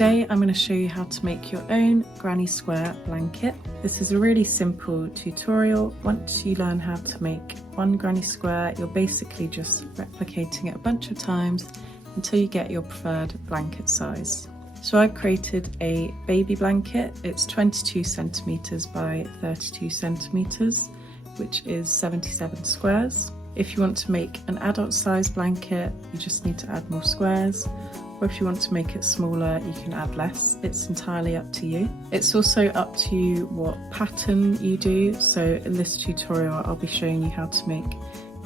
Today I'm going to show you how to make your own granny square blanket. This is a really simple tutorial. Once you learn how to make one granny square, you're basically just replicating it a bunch of times until you get your preferred blanket size. So I've created a baby blanket. It's 22 centimeters by 32 centimeters, which is 77 squares. If you want to make an adult size blanket, you just need to add more squares. Or if you want to make it smaller, you can add less. It's entirely up to you. It's also up to you what pattern you do. So in this tutorial, I'll be showing you how to make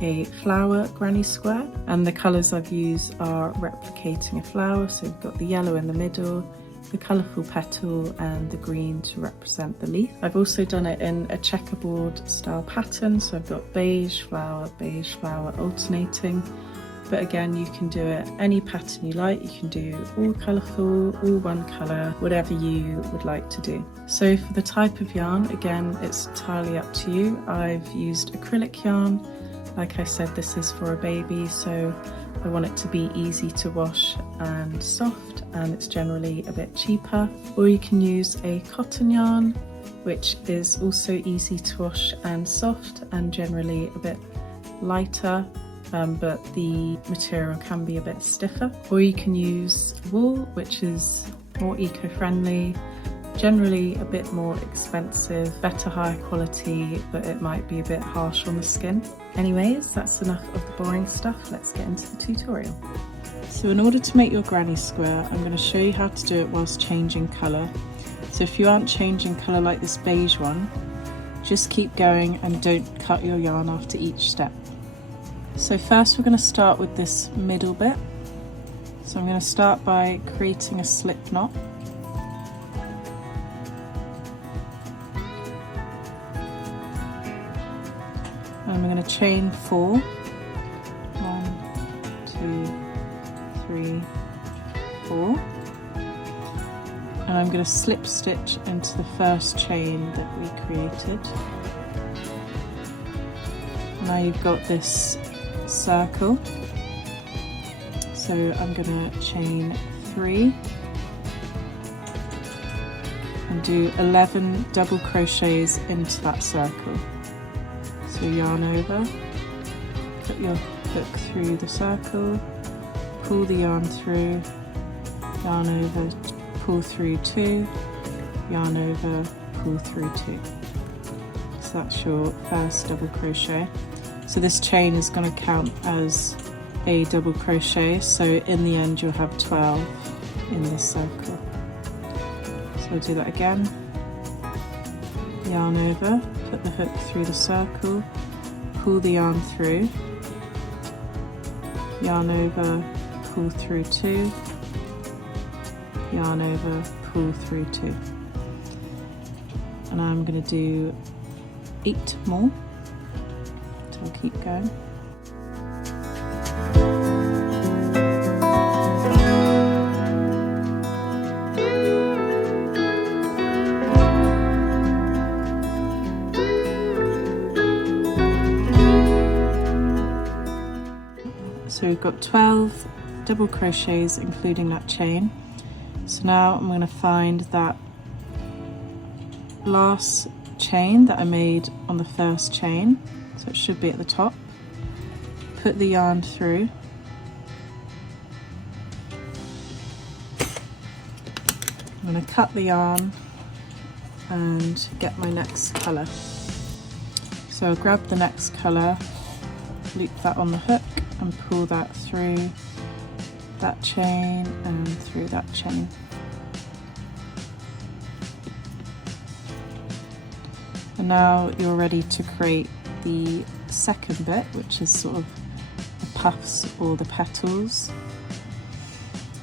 a flower granny square. And the colours I've used are replicating a flower. So we've got the yellow in the middle, the colourful petal and the green to represent the leaf. I've also done it in a checkerboard style pattern. So I've got beige flower alternating. But again, you can do it any pattern you like. You can do all colourful, all one colour, whatever you would like to do. So for the type of yarn, again, it's entirely up to you. I've used acrylic yarn. Like I said, this is for a baby, so I want it to be easy to wash and soft, and it's generally a bit cheaper. Or you can use a cotton yarn, which is also easy to wash and soft and generally a bit lighter. But the material can be a bit stiffer. Or you can use wool, which is more eco-friendly, generally a bit more expensive, better higher quality, but it might be a bit harsh on the skin. Anyways, that's enough of the boring stuff. Let's get into the tutorial. So in order to make your granny square, I'm going to show you how to do it whilst changing colour. So if you aren't changing colour like this beige one, just keep going and don't cut your yarn after each step. So first we're going to start with this middle bit. So I'm going to start by creating a slip knot. And I'm going to chain 4. 1, 2, 3, 4. And I'm going to slip stitch into the first chain that we created. Now you've got this circle, so I'm going to chain 3 and do 11 double crochets into that circle. So yarn over, put your hook through the circle, pull the yarn through, yarn over, pull through 2, yarn over, pull through 2. So that's your first double crochet. So this chain is going to count as a double crochet, so in the end you'll have 12 in this circle. So we'll do that again. Yarn over, put the hook through the circle, pull the yarn through, yarn over, pull through 2, yarn over, pull through 2. And I'm going to do 8 more. We'll keep going. So we've got 12 double crochets including that chain. So now I'm going to find that last chain that I made on the first chain. So it should be at the top. Put the yarn through. I'm going to cut the yarn and get my next colour. So I'll grab the next colour, loop that on the hook and pull that through that chain and through that chain. And now you're ready to create the second bit, which is sort of the puffs or the petals.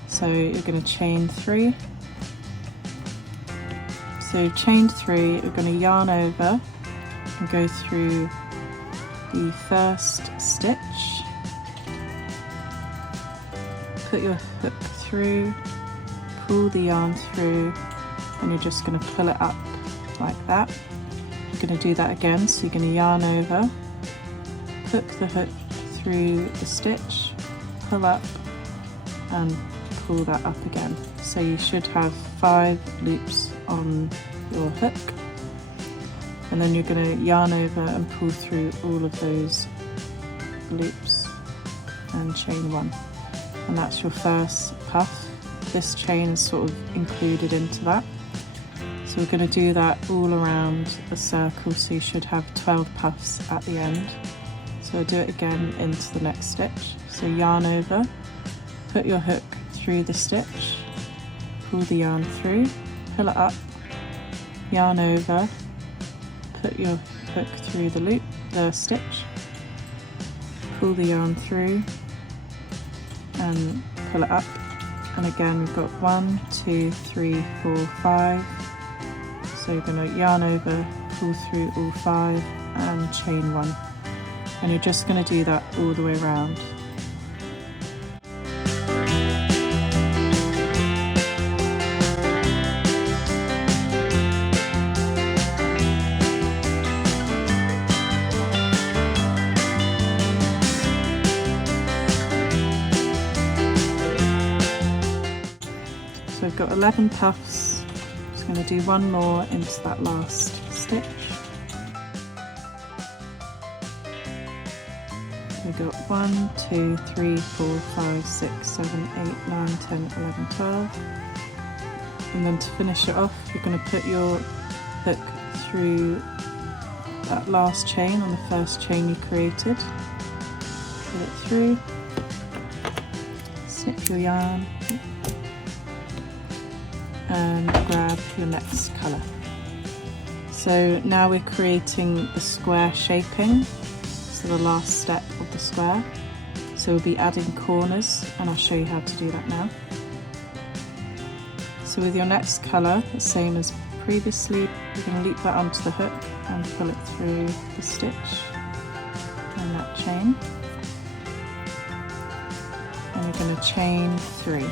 So you're going to chain 3. So you've chained 3, you're going to yarn over and go through the first stitch, put your hook through, pull the yarn through, and you're just going to pull it up like that. You're going to do that again, so you're going to yarn over, hook the hook through the stitch, pull up and pull that up again. So you should have 5 loops on your hook, and then you're going to yarn over and pull through all of those loops and chain 1, and that's your first puff. This chain is sort of included into that, so we're going to do that all around the circle, so you should have 12 puffs at the end. So do it again into the next stitch. So yarn over, put your hook through the stitch, pull the yarn through, pull it up, yarn over, put your hook through the stitch, pull the yarn through and pull it up, and again we've got 1, 2, 3, 4, 5. So you're going to yarn over, pull through all 5 and chain 1, and you're just going to do that all the way around. So we've got 11 puffs. I'm just going to do one more into that last stitch. We've got 1, 2, 3, 4, 5, 6, 7, 8, 9, 10, 11, 12. And then to finish it off, you're going to put your hook through that last chain on the first chain you created. Put it through, snip your yarn, and grab your next colour. So now we're creating the square shaping, so the last step of the square. So we'll be adding corners, and I'll show you how to do that now. So with your next colour, the same as previously, you're going to loop that onto the hook and pull it through the stitch and that chain, and you're going to chain 3.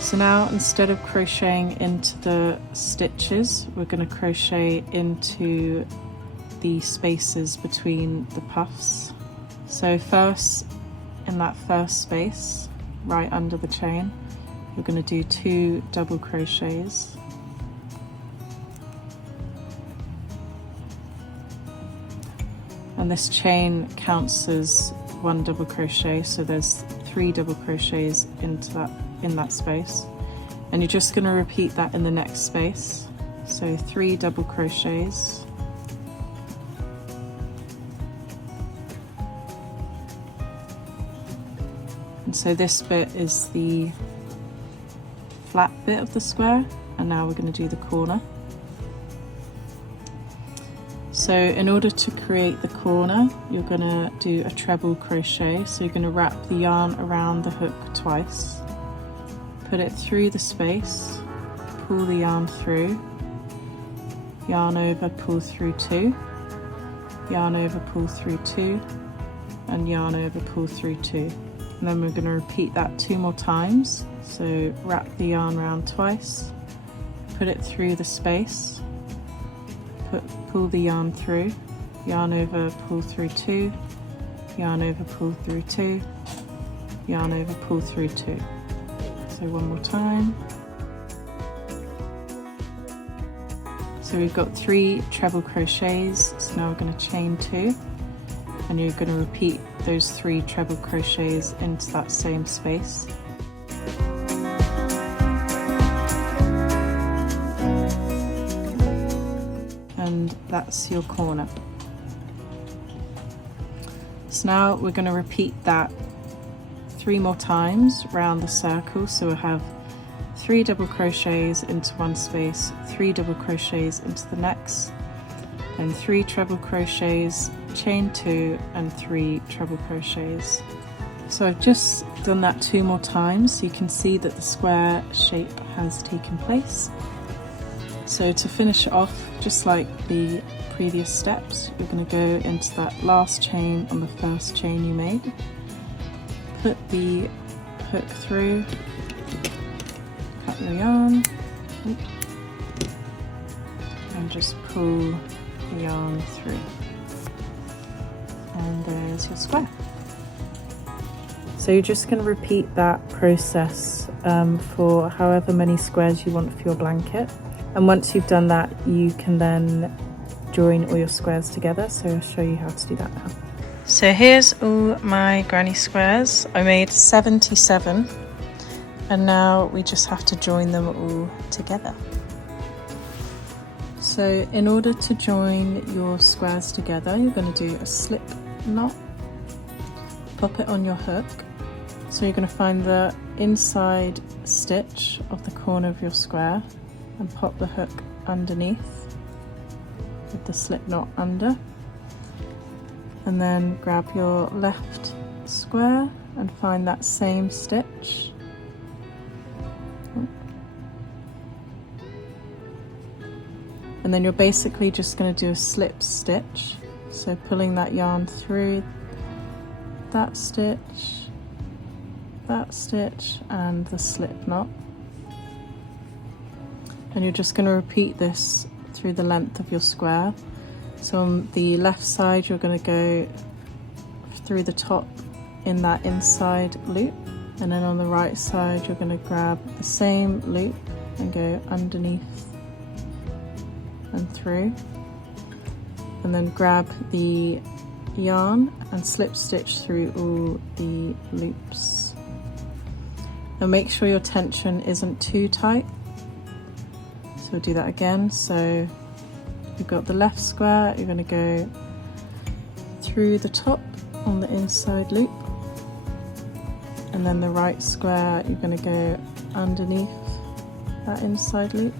So now, instead of crocheting into the stitches, we're going to crochet into the spaces between the puffs. So first, in that first space, right under the chain, you're going to do 2 double crochets. And this chain counts as 1 double crochet, so there's 3 double crochets in that space, and you're just going to repeat that in the next space. So 3 double crochets, and so this bit is the flat bit of the square, and now we're going to do the corner. So in order to create the corner, you're going to do a treble crochet, so you're going to wrap the yarn around the hook twice, put it through the space, pull the yarn through, yarn over, pull through 2, yarn over, pull through 2, and yarn over, pull through 2. And then we're going to repeat that 2 more times. So wrap the yarn around twice, put it through the space, pull the yarn through, yarn over, pull through 2, yarn over, pull through 2, yarn over, pull through 2. So one more time. So we've got 3 treble crochets, so now we're going to chain 2, and you're going to repeat those 3 treble crochets into that same space. And that's your corner. So now we're going to repeat that 3 more times around the circle. So we'll have 3 double crochets into one space, 3 double crochets into the next, and 3 treble crochets, chain 2, and 3 treble crochets. So I've just done that 2 more times, so you can see that the square shape has taken place. So to finish it off, just like the previous steps, you're going to go into that last chain on the first chain you made, put the hook through, cut your yarn, and just pull the yarn through. And there's your square. So So you're just going to repeat that process for however many squares you want for your blanket. And once you've done that, you can then join all your squares together. So I'll show you how to do that now. So here's all my granny squares. I made 77, and now we just have to join them all together. So in order to join your squares together, you're going to do a slip knot, pop it on your hook. So you're going to find the inside stitch of the corner of your square and pop the hook underneath with the slip knot under. And then grab your left square and find that same stitch. And then you're basically just going to do a slip stitch. So pulling that yarn through that stitch, and the slip knot. And you're just going to repeat this through the length of your square. So on the left side, you're going to go through the top in that inside loop. And then on the right side, you're going to grab the same loop and go underneath and through. And then grab the yarn and slip stitch through all the loops. And make sure your tension isn't too tight. So we'll do that again. So you've got the left square, you're going to go through the top on the inside loop, and then the right square, you're going to go underneath that inside loop.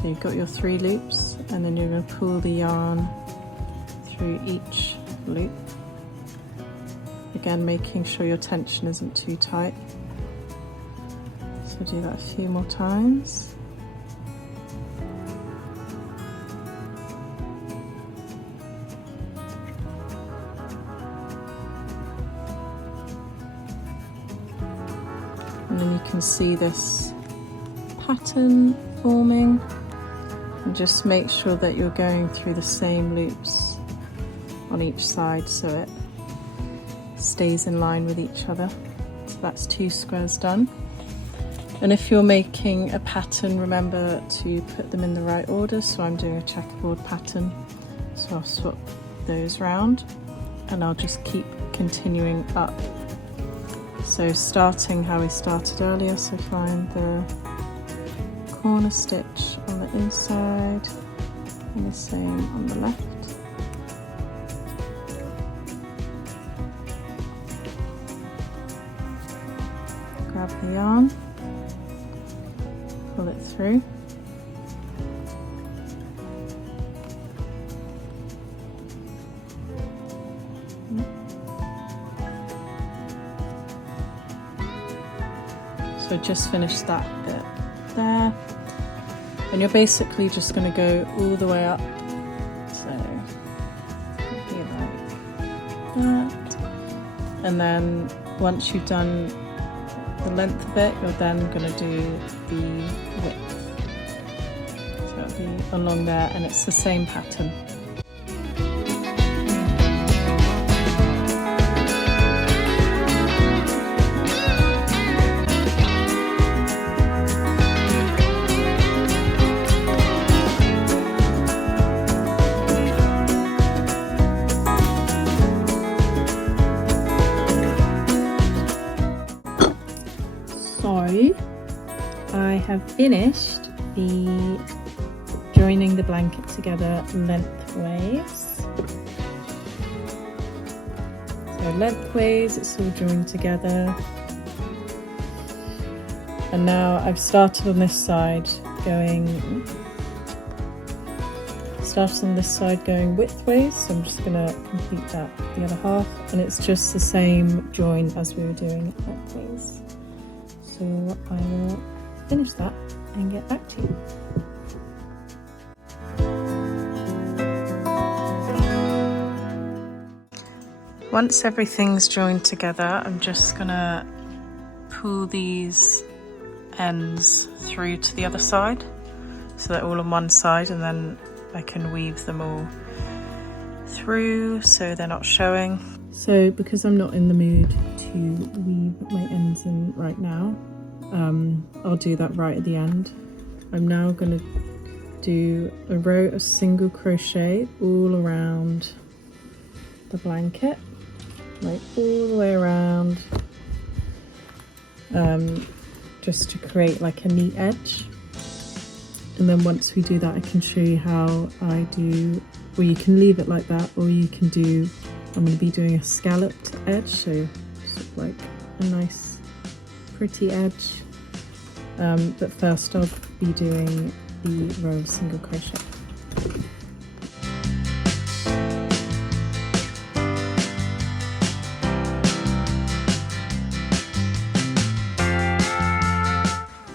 So you've got your 3 loops, and then you're going to pull the yarn through each loop. Again, making sure your tension isn't too tight. So do that a few more times. And then you can see this pattern forming. And just make sure that you're going through the same loops on each side so it stays in line with each other. So that's 2 squares done. And if you're making a pattern, remember to put them in the right order. So I'm doing a checkerboard pattern, so I'll swap those round and I'll just keep continuing up. So starting how we started earlier, so find the corner stitch on the inside and the same on the left. Grab the yarn, pull it through. So just finish that bit there, and you're basically just going to go all the way up, so be like that, and then once you've done the length of it, you're then going to do the width, so it'll be along there, and it's the same pattern. I have finished the joining the blanket together lengthways. So lengthways, it's all joined together. And now I've started on this side going widthways, so I'm just going to complete that the other half, and it's just the same join as we were doing lengthways. So I will finish that and get back to you. Once everything's joined together, I'm just gonna pull these ends through to the other side so they're all on one side, and then I can weave them all through so they're not showing. So because I'm not in the mood to weave my ends in right now, I'll do that right at the end. I'm now going to do a row of single crochet all around the blanket, like all the way around, just to create like a neat edge. And then once we do that, I can show you how I do, or you can leave it like that, or you can do, I'm going to be doing a scalloped edge, so sort of like a nice pretty edge. But first I'll be doing the row of single crochet.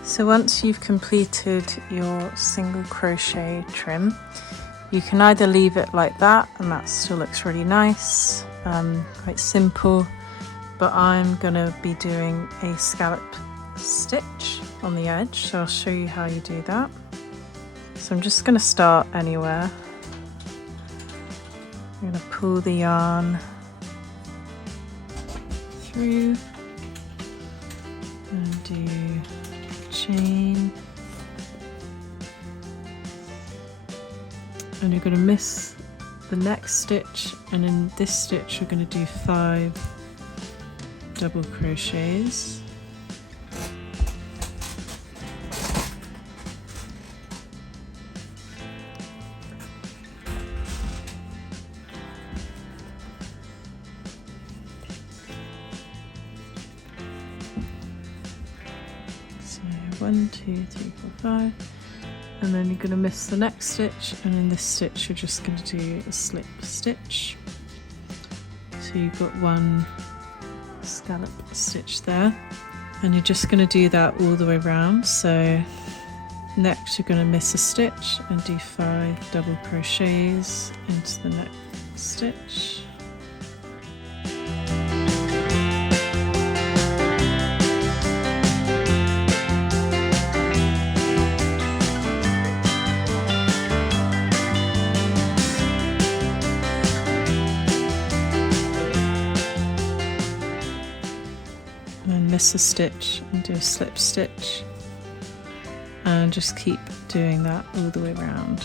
So once you've completed your single crochet trim, you can either leave it like that, and that still looks really nice, quite simple, but I'm gonna be doing a scallop stitch on the edge, so I'll show you how you do that. So I'm just going to start anywhere. I'm going to pull the yarn through and do chain, and you're going to miss the next stitch, and in this stitch you're going to do 5 double crochets. So 1, 2, 3, 4, 5, and then you're going to miss the next stitch, and in this stitch you're just going to do a slip stitch. So you've got 1 scallop stitch there, and you're just going to do that all the way around. So next you're going to miss a stitch and do 5 double crochets into the next stitch. Miss a stitch and do a slip stitch, and just keep doing that all the way around.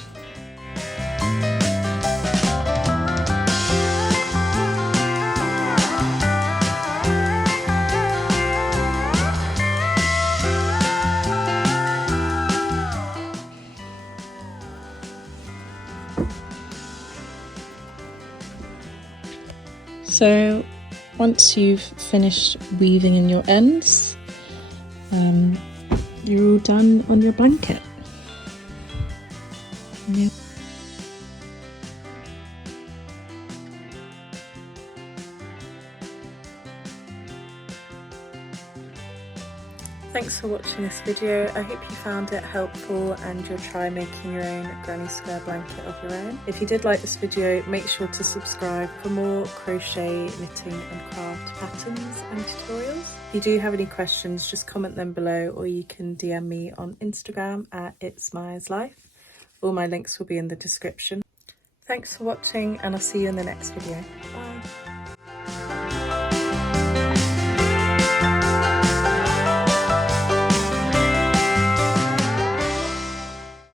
So once you've finished weaving in your ends, you're all done on your blanket. Yeah. Thanks for watching this video. I hope you found it helpful and you'll try making your own granny square blanket of your own. If you did like this video, make sure to subscribe for more crochet, knitting and craft patterns and tutorials. If you do have any questions, just comment them below, or you can DM me on Instagram at itsmayaslife. All my links will be in the description. Thanks for watching, and I'll see you in the next video. Bye.